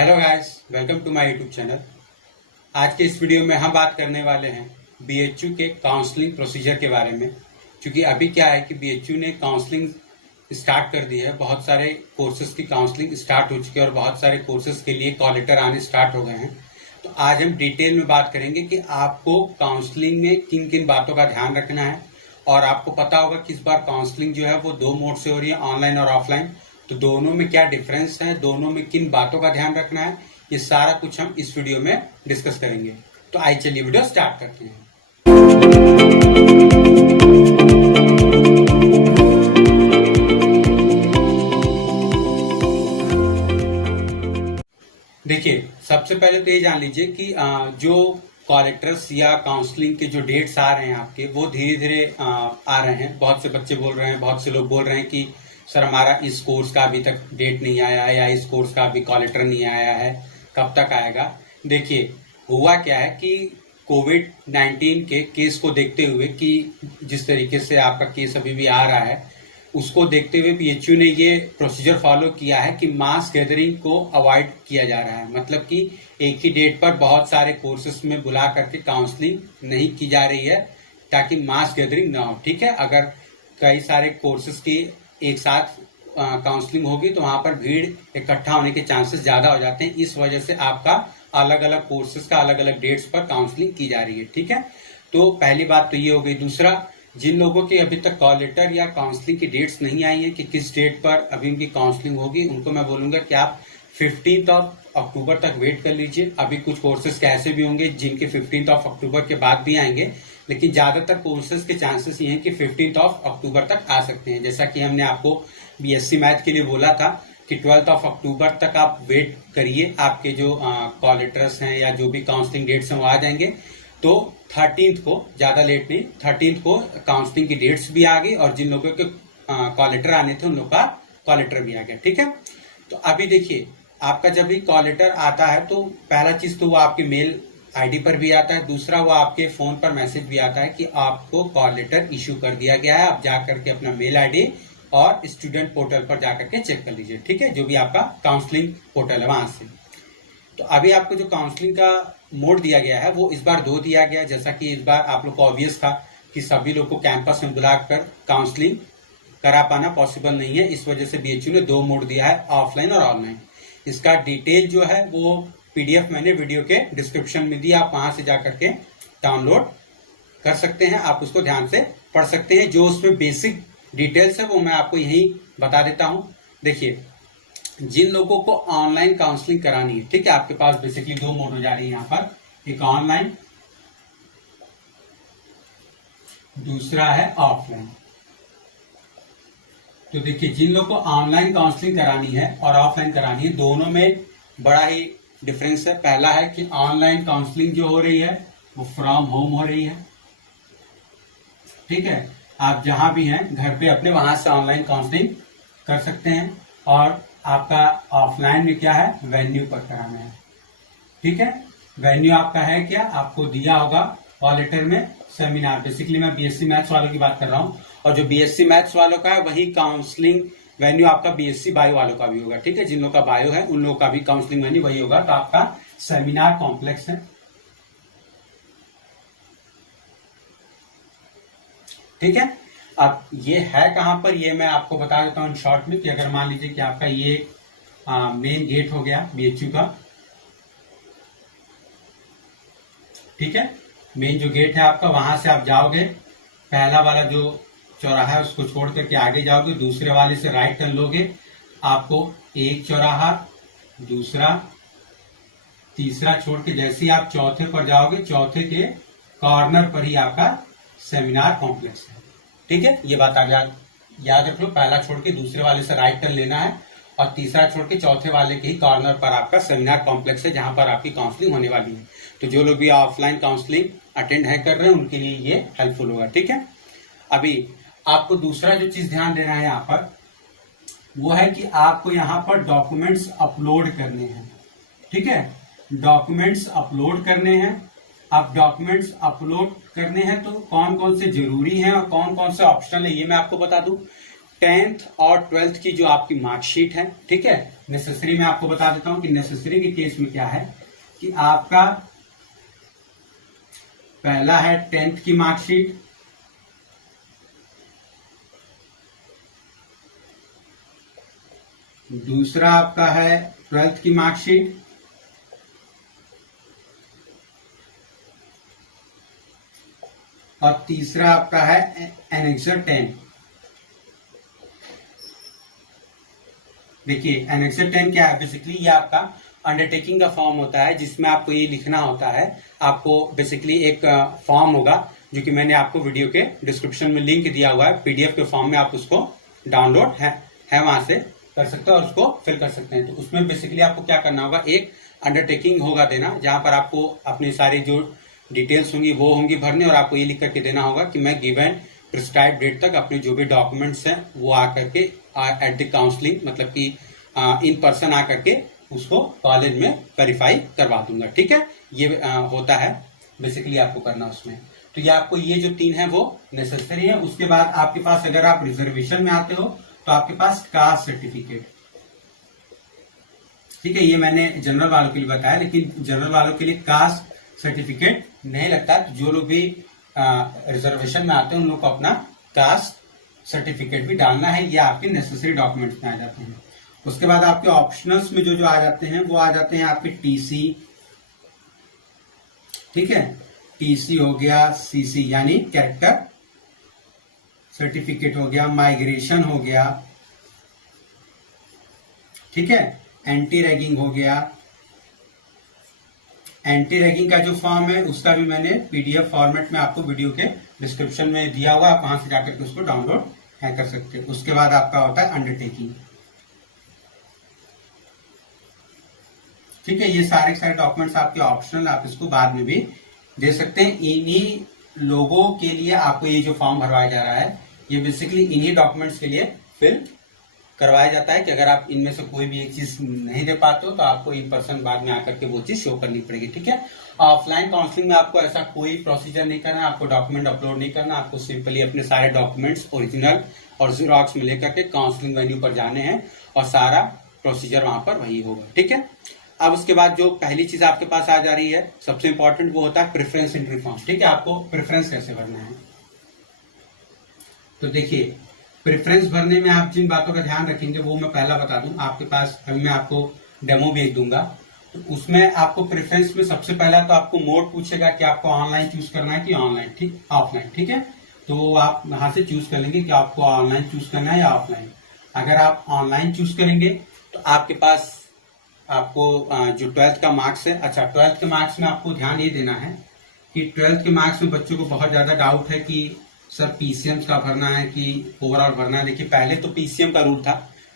Hello guys, welcome to my YouTube channel. आज के इस वीडियो में हम बात करने वाले हैं बीएचयू के काउंसलिंग प्रोसीजर के बारे में। क्योंकि अभी क्या है कि बीएचयू ने काउंसलिंग स्टार्ट कर दी है, बहुत सारे कोर्सेज की काउंसलिंग स्टार्ट हो चुकी है और बहुत सारे कोर्सेज के लिए कॉल लेटर आने स्टार्ट हो गए हैं। तो आज हम डिटेल में बात करेंगे कि आपको काउंसलिंग में किन किन बातों का ध्यान रखना है। और आपको पता होगा कि इस बार काउंसलिंग जो है वो 2 मोड से हो रही है, ऑनलाइन और ऑफलाइन। तो दोनों में क्या डिफरेंस है, दोनों में किन बातों का ध्यान रखना है, ये सारा कुछ हम इस वीडियो में डिस्कस करेंगे। तो आइए चलिए वीडियो स्टार्ट करते हैं। देखिए, सबसे पहले तो ये जान लीजिए कि जो कॉलेक्टर्स या काउंसलिंग के जो डेट्स आ रहे हैं आपके, वो धीरे धीरे आ रहे हैं। बहुत से बच्चे बोल रहे हैं, बहुत से लोग बोल रहे हैं कि सर हमारा इस कोर्स का अभी तक डेट नहीं आया है या इस कोर्स का अभी कॉल लेटर नहीं आया है, कब तक आएगा। देखिए, हुआ क्या है कि कोविड-19 के केस को देखते हुए कि जिस तरीके से आपका केस अभी भी आ रहा है, उसको देखते हुए बीएचयू ने ये प्रोसीजर फॉलो किया है कि मास गैदरिंग को अवॉइड किया जा रहा है। मतलब कि एक ही डेट पर बहुत सारे कोर्सेस में बुला करके काउंसलिंग नहीं की जा रही है, ताकि मास गैदरिंग ना हो। ठीक है, अगर कई सारे कोर्सेस की एक साथ काउंसलिंग होगी तो वहां पर भीड़ इकट्ठा होने के चांसेस ज्यादा हो जाते हैं। इस वजह से आपका अलग अलग कोर्सेज का अलग अलग डेट्स पर काउंसलिंग की जा रही है। ठीक है, तो पहली बात तो ये हो गई। दूसरा, जिन लोगों के अभी तक कॉल लेटर या काउंसलिंग की डेट्स नहीं आई है कि किस डेट पर अभी उनकी काउंसलिंग होगी, उनको मैं बोलूंगा कि आप 15 अक्टूबर तक वेट कर लीजिए। अभी कुछ कोर्सेज कैसे भी होंगे जिनके 15 अक्टूबर के बाद भी आएंगे, लेकिन ज्यादातर कोर्सेज के चांसेस ये हैं कि 15 अक्टूबर तक आ सकते हैं। जैसा कि हमने आपको बीएससी मैथ के लिए बोला था कि 12 अक्टूबर तक आप वेट करिए, आपके जो कॉल लेटर्स हैं या जो भी काउंसलिंग डेट्स हैं वो आ जाएंगे। तो 13 को, ज्यादा लेट नहीं, 13 को काउंसलिंग की डेट्स भी आ गई और जिन लोगों के कॉल लेटर आने थे उन लोगों का कॉल लेटर भी आ गया। ठीक है, तो अभी देखिए, आपका जब भी कॉल लेटर आता है तो पहला चीज तो वो आपके मेल आईडी पर भी आता है, दूसरा वो आपके फोन पर मैसेज भी आता है कि आपको कॉल लेटर इश्यू कर दिया गया है। आप जाकर के अपना मेल आईडी और स्टूडेंट पोर्टल पर जाकर के चेक कर लीजिए। ठीक है, जो भी आपका काउंसलिंग पोर्टल है वहां से। तो अभी आपको जो काउंसलिंग का मोड दिया गया है वो इस बार 2 दिया गया है। जैसा कि इस बार आप लोग को ऑब्वियस था कि सभी लोग को कैंपस में बुलाकर काउंसलिंग करा पाना पॉसिबल नहीं है, इस वजह से बीएचयू ने 2 मोड दिया है, ऑफलाइन और ऑनलाइन। इसका डिटेल जो है वो पीडीएफ मैंने वीडियो के डिस्क्रिप्शन में दिया, आप वहां से जाकर के डाउनलोड कर सकते हैं, आप उसको ध्यान से पढ़ सकते हैं। जो उसमें बेसिक डिटेल्स है वो मैं आपको यही बता देता हूं। देखिए, जिन लोगों को ऑनलाइन काउंसलिंग करानी है, ठीक है, आपके पास बेसिकली 2 मोड हो जा रही है यहाँ पर, एक ऑनलाइन, दूसरा है ऑफलाइन। तो देखिए, जिन लोगों को ऑनलाइन काउंसलिंग करानी है और ऑफलाइन करानी है, दोनों में बड़ा ही डिफरेंस है। पहला है कि ऑनलाइन काउंसलिंग जो हो रही है वो फ्रॉम होम हो रही है। ठीक है, आप जहां भी हैं घर पे अपने, वहां से ऑनलाइन काउंसलिंग कर सकते हैं। और आपका ऑफलाइन में क्या है, वेन्यू पर कराना है। ठीक है, वेन्यू आपका है क्या, आपको दिया होगा कॉल लेटर में, सेमिनार। बेसिकली मैं बीएससी मैथ्स वालों की बात कर रहा हूं, और जो बीएससी मैथ्स वालों का है वही काउंसलिंग वेन्यू आपका बीएससी बायो वालों का भी होगा। ठीक है, जिन लोगों का बायो है उन लोगों का भी काउंसलिंग वेन्यू वही होगा। तो आपका सेमिनार कॉम्प्लेक्स है। ठीक है, अब ये है कहां पर, ये मैं आपको बता देता हूं शॉर्ट में। कि अगर मान लीजिए कि आपका ये मेन गेट हो गया बीएचयू का। ठीक है, मेन जो गेट है आपका, वहां से आप जाओगे, पहला वाला जो चौराहा है उसको छोड़ करके आगे जाओगे, दूसरे वाले से राइट टर्न लोगे, आपको एक चौराहा, दूसरा, तीसरा छोड़ के जैसे ही आप चौथे पर जाओगे, चौथे के कॉर्नर पर ही आपका सेमिनार कॉम्प्लेक्स है। ठीक है, ये बात आप याद रख लो। पहला छोड़ के दूसरे वाले से राइट टर्न लेना है और तीसरा छोड़ के चौथे वाले के ही कॉर्नर पर आपका सेमिनार कॉम्प्लेक्स है, जहां पर आपकी काउंसलिंग होने वाली है। तो जो लोग भी ऑफलाइन काउंसलिंग अटेंड है कर रहे हैं उनके लिए ये हेल्पफुल होगा। ठीक है, अभी आपको दूसरा जो चीज ध्यान देना है यहाँ पर, वो है कि आपको यहाँ पर डॉक्यूमेंट्स अपलोड करने हैं। ठीक है, डॉक्यूमेंट्स अपलोड करने हैं। अब डॉक्यूमेंट्स अपलोड करने हैं तो कौन कौन से जरूरी हैं और कौन कौन से ऑप्शनल है, ये मैं आपको बता दूं। 10th और 12th की जो आपकी मार्कशीट है, ठीक है। नेसेसरी में आपको बता देता हूं कि नेसेसरी के केस में क्या है कि आपका पहला है 10th की मार्कशीट, दूसरा आपका है 12th की मार्कशीट, और तीसरा आपका है एनेक्सर 10। देखिए एनेक्सर 10 क्या है, बेसिकली ये आपका अंडरटेकिंग का फॉर्म होता है जिसमें आपको ये लिखना होता है। आपको बेसिकली एक फॉर्म होगा जो कि मैंने आपको वीडियो के डिस्क्रिप्शन में लिंक दिया हुआ है, पीडीएफ के फॉर्म में आप उसको डाउनलोड है वहां से कर सकते हो और उसको फिल कर सकते हैं। तो उसमें बेसिकली आपको क्या करना होगा, एक अंडरटेकिंग होगा देना, जहां पर आपको अपने सारे जो डिटेल्स होंगी वो होंगी भरने, और आपको ये लिख करके देना होगा कि मैं गिवन प्रिस्क्राइब डेट तक अपने जो भी डॉक्यूमेंट्स हैं वो आकर के एट द काउंसलिंग, मतलब कि इन पर्सन आकर के उसको कॉलेज में वेरीफाई करवा दूंगा, ठीक है। ये होता है बेसिकली आपको करना उसमें। तो ये आपको ये जो 3 है वो नेसेसरी है। उसके बाद आपके पास अगर आप रिजर्वेशन में आते हो तो आपके पास कास्ट सर्टिफिकेट, ठीक है। ये मैंने जनरल वालों के लिए बताया, लेकिन जनरल वालों के लिए कास्ट सर्टिफिकेट नहीं लगता। तो जो लोग भी रिजर्वेशन में आते हैं उन लोग को अपना कास्ट सर्टिफिकेट भी डालना है, ये आपके नेसेसरी डॉक्यूमेंट्स में आ जाते हैं। उसके बाद आपके ऑप्शनल्स में जो आ जाते हैं वो आ जाते हैं आपके टीसी, ठीक है। टीसी हो गया, सीसी यानी कैरेक्टर सर्टिफिकेट हो गया, माइग्रेशन हो गया, ठीक है, एंटी रैगिंग हो गया। एंटी रैगिंग का जो फॉर्म है उसका भी मैंने पीडीएफ फॉर्मेट में आपको वीडियो के डिस्क्रिप्शन में दिया हुआ, आप वहां से जाकर के उसको डाउनलोड है कर सकते हैं। उसके बाद आपका होता है अंडरटेकिंग, ठीक है। ये सारे सारे डॉक्यूमेंट्स आपके ऑप्शनल, आप इसको बाद में भी दे सकते हैं। इन्हीं लोगों के लिए आपको ये जो फॉर्म भरवाया जा रहा है ये बेसिकली इन्हीं डॉक्यूमेंट्स के लिए फिल करवाया जाता है कि अगर आप इनमें से कोई भी एक चीज नहीं दे पाते हो तो आपको इन पर्सन बाद में आकर के वो चीज शो करनी पड़ेगी, ठीक है। ऑफलाइन काउंसलिंग में आपको ऐसा कोई प्रोसीजर नहीं करना, आपको डॉक्यूमेंट अपलोड नहीं करना, आपको सिंपली अपने सारे डॉक्यूमेंट्स ओरिजिनल और जीरोक्स में लेकर के काउंसलिंग वेन्यू पर जाने हैं और सारा प्रोसीजर वहां पर वही होगा, ठीक है। अब उसके बाद जो पहली चीज आपके पास आ जा रही है सबसे इंपॉर्टेंट, वो होता है प्रेफरेंस एंट्री फॉर्म, ठीक है। आपको प्रेफरेंस कैसे भरना है, तो देखिए प्रेफरेंस भरने में आप जिन बातों का ध्यान रखेंगे वो मैं पहला बता दूं। आपके पास अभी मैं आपको डेमो भेज दूंगा, तो उसमें आपको प्रेफरेंस में सबसे पहला तो आपको मोड पूछेगा कि आपको ऑनलाइन चूज करना है कि ऑनलाइन, ठीक, ऑफलाइन, ठीक है। तो आप वहां से चूज कर लेंगे कि आपको ऑनलाइन चूज करना है या ऑफलाइन। अगर आप ऑनलाइन चूज करेंगे तो आपके पास आपको जो 12th का मार्क्स है, अच्छा 12th के मार्क्स में आपको ध्यान ये देना है कि 12th के मार्क्स में बच्चों को बहुत ज्यादा डाउट है कि सर पीसीएम का भरना है कि ओवरऑल भरना है। देखिए पहले तो पीसीएम का रूल था,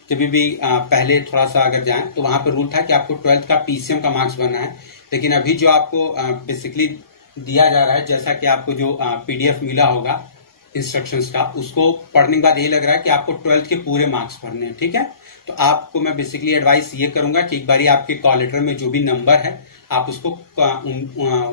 जब भी पहले थोड़ा सा अगर जाएं तो वहां पर रूल था कि आपको 12th का पीसीएम का मार्क्स भरना है। लेकिन अभी जो आपको बेसिकली दिया जा रहा है, जैसा कि आपको जो पीडीएफ मिला होगा इंस्ट्रक्शंस का, उसको पढ़ने के बाद यही लग रहा है कि आपको 12th के पूरे मार्क्स भरने हैं, ठीक है। तो आपको मैं बेसिकली एडवाइस ये करूंगा कि एक बार आपके कॉल लेटर में जो भी नंबर है आप उसको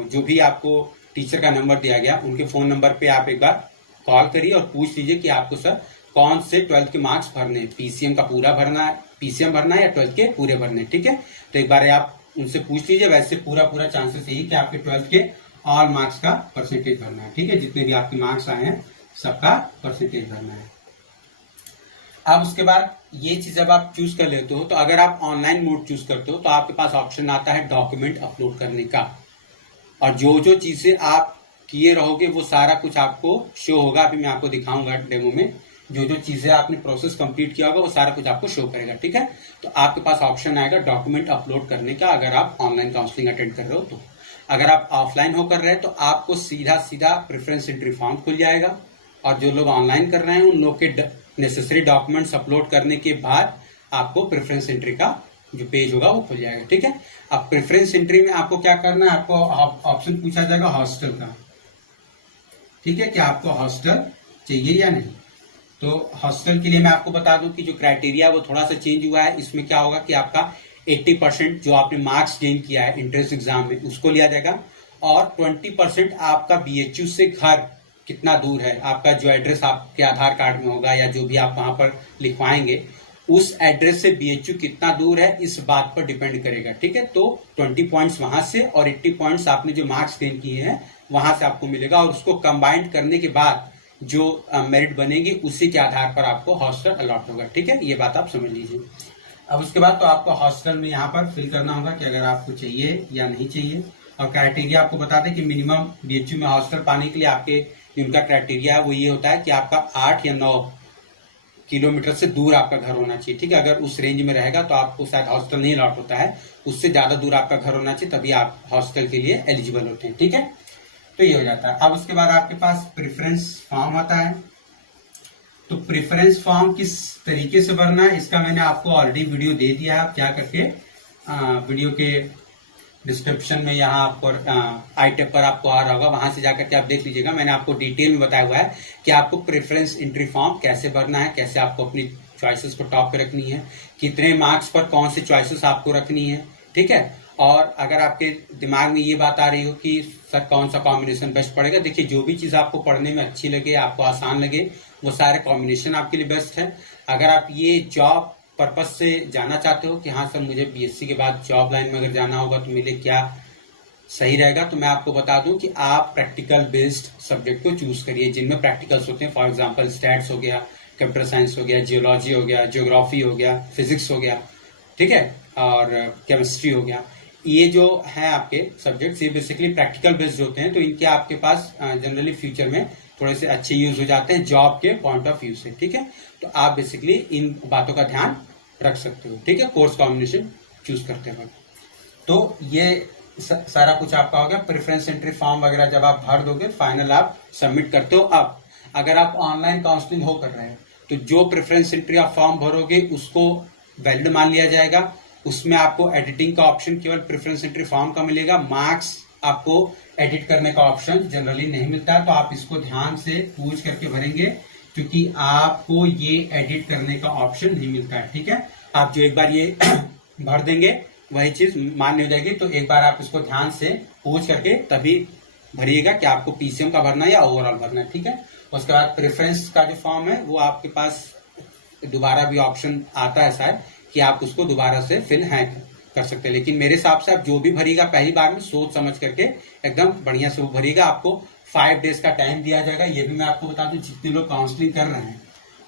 जो भी आपको टीचर का नंबर दिया गया उनके फोन नंबर पे आप एक बार कॉल करिए और पूछ लीजिए कि आपको सर कौन से 12th के मार्क्स भरने हैं, पीसीएम का पूरा भरना है, पीसीएम भरना है या 12th के पूरे भरने, ठीक है। तो एक बार आप उनसे पूछ लीजिए। वैसे पूरा चांसेस यही कि आपके 12th के ऑल मार्क्स का परसेंटेज भरना है, ठीक है। जितने भी आपके मार्क्स आए हैं सबका परसेंटेज भरना है। अब उसके बाद ये चीज जब आप चूज कर लेते हो तो अगर आप ऑनलाइन मोड चूज करते हो तो आपके पास ऑप्शन आता है डॉक्यूमेंट अपलोड करने का, और जो चीजें आप किए रहोगे वो सारा कुछ आपको शो होगा। अभी मैं आपको दिखाऊंगा डेमो में, जो चीजें आपने प्रोसेस कंप्लीट किया होगा वो सारा कुछ आपको शो करेगा, ठीक है। तो आपके पास ऑप्शन आएगा डॉक्यूमेंट अपलोड करने का अगर आप ऑनलाइन काउंसलिंग अटेंड कर रहे हो तो। अगर आप ऑफलाइन होकर रहे तो आपको सीधा प्रेफरेंस एंट्री फॉर्म खुल जाएगा, और जो लोग ऑनलाइन कर रहे हैं उन लोग के नेसेसरी डॉक्यूमेंट्स अपलोड करने के बाद आपको प्रेफरेंस एंट्री का जो पेज होगा वो खुल जाएगा, ठीक है। अब प्रेफरेंस एंट्री में आपको क्या करना है, आपको ऑप्शन पूछा जाएगा हॉस्टल का, ठीक है, कि आपको हॉस्टल चाहिए या नहीं। तो हॉस्टल के लिए मैं आपको बता दूं कि जो क्राइटेरिया वो थोड़ा सा चेंज हुआ है। इसमें क्या होगा कि आपका 80% जो आपने मार्क्स गेन किया है इंट्रेंस एग्जाम में उसको लिया जाएगा, और 20% आपका बीएचयू से घर कितना दूर है, आपका जो एड्रेस आपके आधार कार्ड में होगा या जो भी आप वहां पर लिखवाएंगे उस एड्रेस से बीएचयू कितना दूर है इस बात पर डिपेंड करेगा। ठीक है, तो 20 पॉइंट्स वहां से और 80 पॉइंट्स आपने जो मार्क्स गेन किए हैं वहां से आपको मिलेगा, और उसको कंबाइंड करने के बाद जो मेरिट बनेगी उसी के आधार पर आपको हॉस्टल अलॉट होगा। ठीक है, ये बात आप समझ लीजिए। अब उसके बाद तो आपको हॉस्टल में यहाँ पर फिल करना होगा कि अगर आपको चाहिए या नहीं चाहिए, और क्राइटेरिया आपको बता दें कि मिनिमम बीएचयू में हॉस्टल पाने के लिए आपके उनका क्राइटेरिया है वो ये होता है कि आपका 8 या 9 किलोमीटर से दूर आपका घर होना चाहिए। ठीक है, अगर उस रेंज में रहेगा तो आपको शायद हॉस्टल नहीं अलॉट होता है, उससे ज्यादा दूर आपका घर होना चाहिए तभी आप हॉस्टल के लिए एलिजिबल होते हैं। ठीक है, तो ये हो जाता है। अब उसके बाद आपके पास प्रेफरेंस फॉर्म आता है। तो प्रेफरेंस फॉर्म किस तरीके से भरना है इसका मैंने आपको ऑलरेडी वीडियो दे दिया है। आप क्या करके वीडियो के डिस्क्रिप्शन में यहाँ आपको आई टैब पर आपको आ रहा होगा, वहां से जाकर के आप देख लीजिएगा। मैंने आपको डिटेल में बताया हुआ है कि आपको प्रेफरेंस एंट्री फॉर्म कैसे भरना है, कैसे आपको अपनी चॉइसेस को टॉप पे रखनी है, कितने मार्क्स पर कौन सी चॉइसेस आपको रखनी है। ठीक है, और अगर आपके दिमाग में ये बात आ रही हो कि सर कौन सा कॉम्बिनेशन बेस्ट पड़ेगा, देखिए जो भी चीज आपको पढ़ने में अच्छी लगे, आपको आसान लगे, वो सारे कॉम्बिनेशन आपके लिए बेस्ट है। अगर आप ये जॉब पर्पज से जाना चाहते हो कि हाँ सर मुझे बीएससी के बाद जॉब लाइन में अगर जाना होगा तो मेरे लिए क्या सही रहेगा, तो मैं आपको बता दूं कि आप प्रैक्टिकल बेस्ड सब्जेक्ट को चूज करिए जिनमें प्रैक्टिकल्स होते हैं। फॉर एग्जांपल स्टैट्स हो गया, कंप्यूटर साइंस हो गया, जियोलॉजी हो गया, ज्योग्राफी हो गया, फिजिक्स हो गया, ठीक है, और केमिस्ट्री हो गया। ये जो है आपके सब्जेक्ट्स ये बेसिकली प्रैक्टिकल बेस्ड होते हैं, तो इनके आपके पास जनरली फ्यूचर में थोड़े से अच्छे यूज हो जाते हैं जॉब के पॉइंट ऑफ व्यू से। ठीक है, तो आप बेसिकली इन बातों का ध्यान रख सकते हो। ठीक है, कोर्स कॉम्बिनेशन चूज करते वक्त। तो ये सारा कुछ आपका हो गया। प्रेफरेंस एंट्री फॉर्म वगैरह जब आप भर दोगे फाइनल आप सबमिट करते हो। अब अगर आप ऑनलाइन काउंसलिंग हो कर रहे हैं तो जो प्रेफरेंस एंट्री आप फॉर्म भरोगे उसको वैलिड मान लिया जाएगा। उसमें आपको एडिटिंग का ऑप्शन केवल प्रेफरेंस एंट्री फॉर्म का मिलेगा, मार्क्स आपको एडिट करने का ऑप्शन जनरली नहीं मिलता है। तो आप इसको ध्यान से पूछ करके भरेंगे क्योंकि आपको ये एडिट करने का ऑप्शन नहीं मिलता है। ठीक है, आप जो एक बार ये भर देंगे वही चीज मान्य हो जाएगी। तो एक बार आप इसको ध्यान से पूछ करके तभी भरिएगा कि आपको पीसीएम का भरना है या ओवरऑल भरना है। ठीक है, उसके बाद प्रेफरेंस का जो फॉर्म है वो आपके पास दोबारा भी ऑप्शन आता है शायद कि आप उसको दोबारा से फिल है कर सकते हैं, लेकिन मेरे हिसाब से आप जो भी भरिएगा पहली बार में सोच समझ करके एकदम बढ़िया से वो भरिएगा। आपको 5 डेज का टाइम दिया जाएगा। ये भी मैं आपको बता दूं जितने लोग काउंसलिंग कर रहे हैं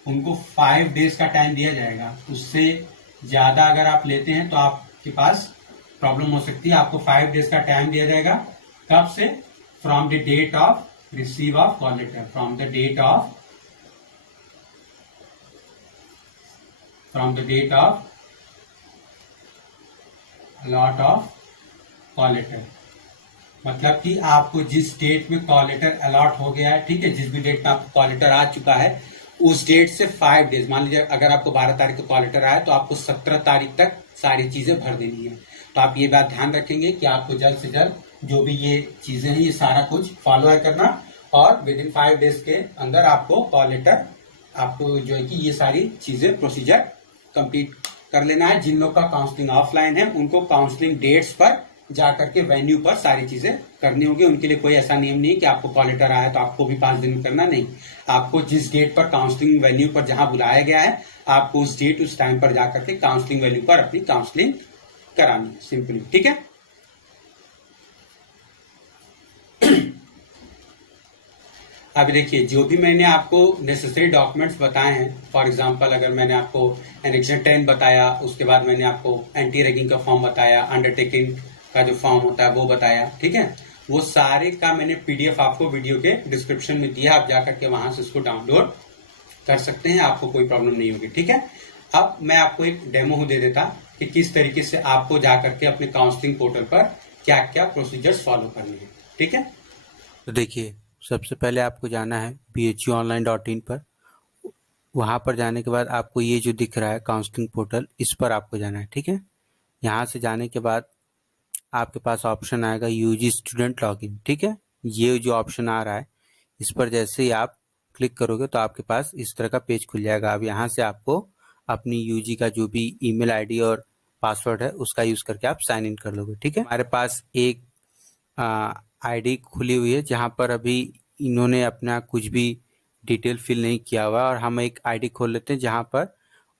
उनको 5 डेज का टाइम दिया जाएगा। उससे ज्यादा अगर आप लेते हैं तो आपके पास प्रॉब्लम हो सकती है। आपको 5 डेज का टाइम दिया जाएगा। कब से? From the date of receive of call letter, from the date of allot of call letter. मतलब कि आपको जिस डेट में कॉल लेटर अलॉट हो गया है, ठीक है, जिस भी डेट में आपको कॉल लेटर आ चुका है उस डेट से 5 डेज, मान लीजिए अगर आपको 12 तारीख को कॉल लेटर आया तो आपको 17 तारीख तक सारी चीजें भर देनी है। तो आप ये बात ध्यान रखेंगे कि आपको जल्द से जल्द जो भी ये चीजें हैं ये सारा कुछ फॉलो है करना, और विद इन 5 डेज के अंदर आपको कॉल लेटर आपको जो है कि ये सारी चीजें प्रोसीजर कंप्लीट कर लेना है। जिन लोग का काउंसलिंग ऑफलाइन है उनको काउंसलिंग डेट्स पर जाकर के वेन्यू पर सारी चीजें करनी होगी। उनके लिए कोई ऐसा नियम नहीं कि आपको कॉल लेटर आया तो आपको भी 5 दिन में करना, नहीं। आपको जिस डेट पर काउंसलिंग वेन्यू पर जहां बुलाया गया है आपको उस डेट उस टाइम पर जाकर के काउंसलिंग वेन्यू पर अपनी काउंसलिंग करानी है, सिंपली। ठीक है, अब देखिए जो भी मैंने आपको नेसेसरी डॉक्यूमेंट्स बताए हैं, फॉर एग्जांपल अगर मैंने आपको एनेक्शन 10 बताया, उसके बाद मैंने आपको एंटी रैगिंग का फॉर्म बताया, अंडरटेकिंग का जो फॉर्म होता है वो बताया, ठीक है, वो सारे का मैंने पीडीएफ आपको वीडियो के डिस्क्रिप्शन में दिया। आप जाकर के वहां से उसको डाउनलोड कर सकते हैं, आपको कोई प्रॉब्लम नहीं होगी। ठीक है, अब मैं आपको एक डेमो दे देता कि किस तरीके से आपको जाकर के अपने काउंसलिंग पोर्टल पर क्या क्या प्रोसीजर्स फॉलो करने हैं। ठीक है, तो देखिए सबसे पहले आपको जाना है bhuonline.in पर। वहाँ पर जाने के बाद आपको ये जो दिख रहा है काउंसलिंग पोर्टल, इस पर आपको जाना है। ठीक है, यहाँ से जाने के बाद आपके पास ऑप्शन आएगा यूजी स्टूडेंट लॉगिन। ठीक है, ये जो ऑप्शन आ रहा है इस पर जैसे ही आप क्लिक करोगे तो आपके पास इस तरह का पेज खुल जाएगा। अब यहाँ से आपको अपनी यूजी का जो भी ईमेल आईडी और पासवर्ड है उसका यूज करके आप साइन इन कर लोगे। ठीक है, हमारे पास एक आईडी खुली हुई है जहाँ पर अभी इन्होंने अपना कुछ भी डिटेल फिल नहीं किया हुआ, और हम एक आईडी खोल लेते हैं जहाँ पर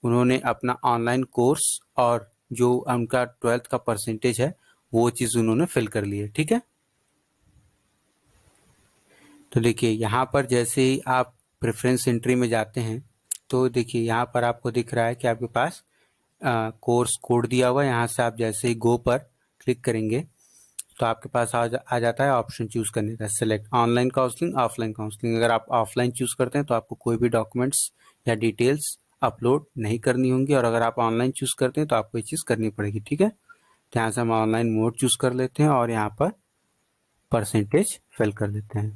उन्होंने अपना ऑनलाइन कोर्स और जो उनका 12th का परसेंटेज है वो चीज़ उन्होंने फिल कर ली है। ठीक है, तो देखिए यहाँ पर जैसे ही आप प्रेफरेंस एंट्री में जाते हैं तो देखिए यहाँ पर आपको दिख रहा है कि आपके पास कोर्स कोड दिया हुआ है। यहाँ से आप जैसे ही गो पर क्लिक करेंगे तो आपके पास आ जाता है ऑप्शन चूज़ करने का, select online counselling, offline counselling. अगर आप ऑफलाइन चूज़ करते हैं तो आपको कोई भी डॉक्यूमेंट्स या डिटेल्स अपलोड नहीं करनी होंगी, और अगर आप ऑनलाइन चूज़ करते हैं तो आपको ये चीज़ करनी पड़ेगी। ठीक है, तो यहाँ से हम ऑनलाइन मोड चूज़ कर लेते हैं और यहाँ पर परसेंटेज फिल कर लेते हैं।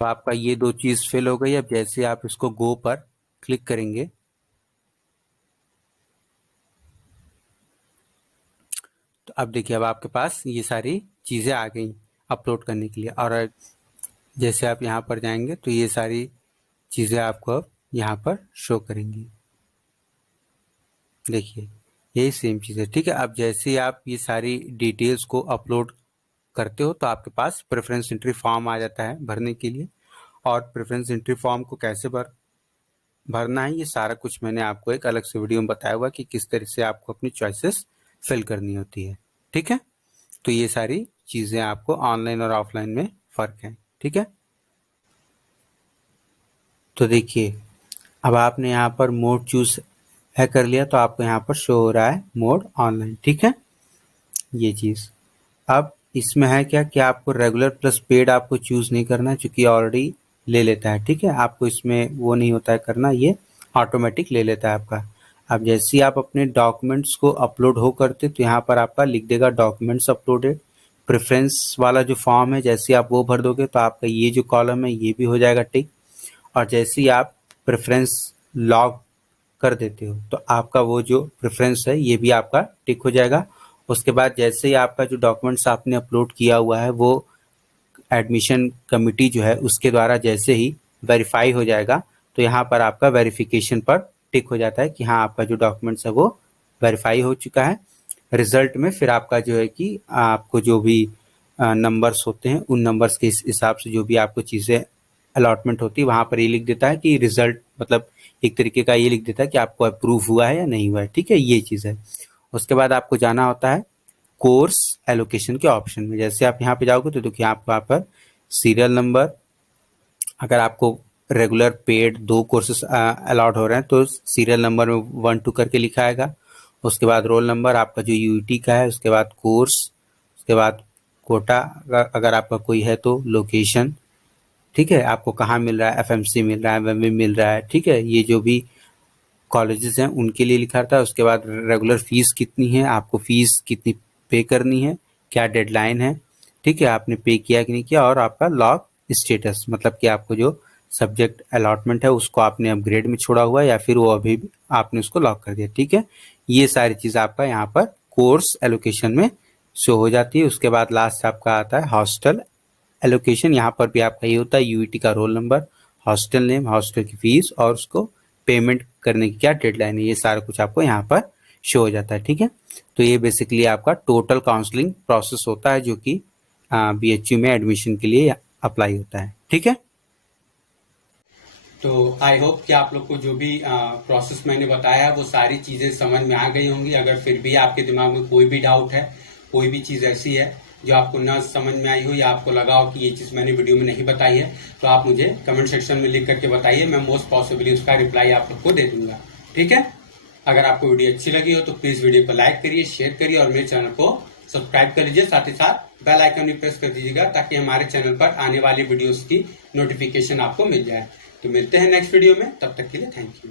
तो आपका ये दो चीज़ फिल हो गई। अब जैसे आप इसको गो पर क्लिक करेंगे तो अब देखिए अब आपके पास ये सारी चीज़ें आ गई अपलोड करने के लिए, और जैसे आप यहाँ पर जाएंगे तो ये सारी चीज़ें आपको अब यहाँ पर शो करेंगी। देखिए यही सेम चीज़ है। ठीक है, अब जैसे ही आप ये सारी डिटेल्स को अपलोड करते हो तो आपके पास प्रेफरेंस एंट्री फॉर्म आ जाता है भरने के लिए। और प्रेफरेंस एंट्री फॉर्म को कैसे भरना है ये सारा कुछ मैंने आपको एक अलग से वीडियो में बताया हुआ कि किस तरह से आपको अपनी चॉइसेस फिल करनी होती है। ठीक है, तो ये सारी चीज़ें आपको ऑनलाइन और ऑफलाइन में फ़र्क है। ठीक है, तो देखिए अब आपने यहाँ पर मोड चूज है कर लिया तो आपको यहाँ पर शो हो रहा है मोड ऑनलाइन। ठीक है, ये चीज़ अब इसमें है क्या कि आपको रेगुलर प्लस पेड आपको चूज़ नहीं करना है, चूँकि ऑलरेडी ले लेता है। ठीक है, आपको इसमें वो नहीं होता है करना, ये ऑटोमेटिक ले लेता है आपका। अब जैसे ही आप अपने डॉक्यूमेंट्स को अपलोड हो करते तो यहाँ पर आपका लिख देगा डॉक्यूमेंट्स अपलोडेड। प्रेफरेंस वाला जो फॉर्म है जैसे आप वो भर दोगे तो आपका ये जो कॉलम है ये भी हो जाएगा टिक, और जैसे ही आप प्रेफरेंस लॉग कर देते हो तो आपका वो जो प्रेफरेंस है ये भी आपका टिक हो जाएगा। उसके बाद जैसे ही आपका जो डॉक्यूमेंट्स आपने अपलोड किया हुआ है वो एडमिशन कमिटी जो है उसके द्वारा जैसे ही वेरीफाई हो जाएगा तो यहाँ पर आपका वेरिफिकेशन पर टिक हो जाता है कि हाँ आपका जो डॉक्यूमेंट्स है वो वेरीफाई हो चुका है। रिजल्ट में फिर आपका जो है कि आपको जो भी नंबर्स होते हैं उन नंबर्स के हिसाब से जो भी आपको चीज़ें अलॉटमेंट होती है वहाँ पर ये लिख देता है कि रिजल्ट, मतलब एक तरीके का ये लिख देता है कि आपको अप्रूव हुआ है या नहीं हुआ है। ठीक है, ये चीज़ है। उसके बाद आपको जाना होता है कोर्स एलोकेशन के ऑप्शन में। जैसे आप यहाँ पे जाओगे तो देखिए आपको यहाँ पर सीरियल नंबर, अगर आपको रेगुलर पेड 2 कोर्सेस अलॉट हो रहे हैं तो सीरियल नंबर में 1 2 करके लिखा आएगा। उसके बाद रोल नंबर आपका जो यूईटी का है, उसके बाद कोर्स, उसके बाद कोटा अगर आपका कोई है तो लोकेशन, ठीक है, आपको कहाँ मिल रहा है, एफएमसी मिल रहा है, एमएमए मिल रहा है। ठीक है, ये जो भी कॉलेजेस हैं उनके लिए लिखा रहता है। उसके बाद रेगुलर फीस कितनी है, आपको फीस कितनी पे करनी है, क्या डेडलाइन है, ठीक है, आपने पे किया कि नहीं किया, और आपका लॉग स्टेटस, मतलब कि आपको जो सब्जेक्ट अलॉटमेंट है उसको आपने अपग्रेड में छोड़ा हुआ है या फिर वो अभी आपने उसको लॉक कर दिया। ठीक है, ये सारी चीज़ आपका यहाँ पर कोर्स एलोकेशन में शो हो जाती है। उसके बाद लास्ट आपका आता है हॉस्टल एलोकेशन। यहाँ पर भी आपका ये होता है यूईटी का roll number, hostel name, hostel की फीस और उसको पेमेंट करने की क्या डेडलाइन है, ये सारा कुछ आपको यहाँ पर शो हो जाता है। ठीक है, तो ये बेसिकली आपका टोटल काउंसलिंग प्रोसेस होता है जो कि बीएचयू में एडमिशन के लिए अप्लाई होता है। ठीक है, तो आई होप कि आप लोग को जो भी प्रोसेस मैंने बताया वो सारी चीजें समझ में आ गई होंगी। अगर फिर भी आपके दिमाग में कोई भी डाउट है, कोई भी चीज ऐसी है जो आपको ना समझ में आई हो या आपको लगा हो कि ये चीज मैंने वीडियो में नहीं बताई है तो आप मुझे कमेंट सेक्शन में लिख करके बताइए, मैं मोस्ट पॉसिबली उसका रिप्लाई आप लोग को दे दूंगा। ठीक है, अगर आपको वीडियो अच्छी लगी हो तो प्लीज वीडियो को लाइक करिए, शेयर करिए और मेरे चैनल को सब्सक्राइब कर लीजिए। साथ ही साथ बेल आइकन भी प्रेस कर दीजिएगा ताकि हमारे चैनल पर आने वाली वीडियोस की नोटिफिकेशन आपको मिल जाए। तो मिलते हैं नेक्स्ट वीडियो में, तब तक के लिए थैंक यू।